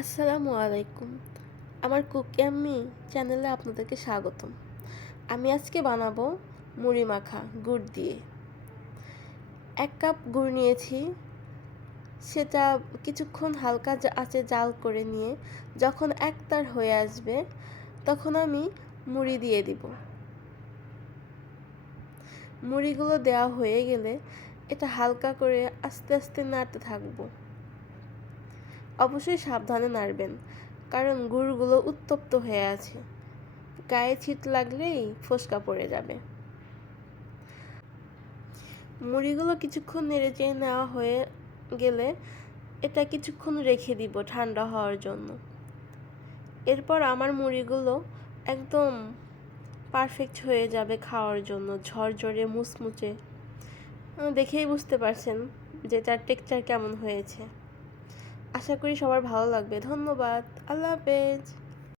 আসসালামু আলাইকুম। আমার কুকি আম্মি চ্যানেলে আপনাদেরকে স্বাগতম। আমি আজকে বানাবো মুড়ি মাখা গুড় দিয়ে। ১ কাপ গুড় নিয়েছি। সেটা কিছুক্ষণ হালকা আঁচে জাল করে নিয়ে যখন একতার হয়ে আসবে তখন আমি মুড়ি দিয়ে দিব। মুড়িগুলো দেওয়া হয়ে গেলে এটা হালকা করে আস্তে আস্তে নাড়তে থাকবো। অবশ্যই সাবধানে নাড়বেন, কারণ গুড়গুলো উত্তপ্ত হয়ে আছে। গায়ে ছিট লাগলেই ফোসকা পড়ে যাবে। মুড়িগুলো কিছুক্ষণ নেড়েচেড়ে নেওয়া হয়ে গেলে এটা কিছুক্ষণ রেখে দিব ঠান্ডা হওয়ার জন্য। এরপর আমার মুড়িগুলো একদম পারফেক্ট হয়ে যাবে খাওয়ার জন্য, ঝরঝরে মুচমুচে। দেখেই বুঝতে পারছেন যে এটার টেক্সচার কেমন হয়েছে। আশা করি সবার ভালো লাগবে। ধন্যবাদ। আল্লাহ হাফেজ।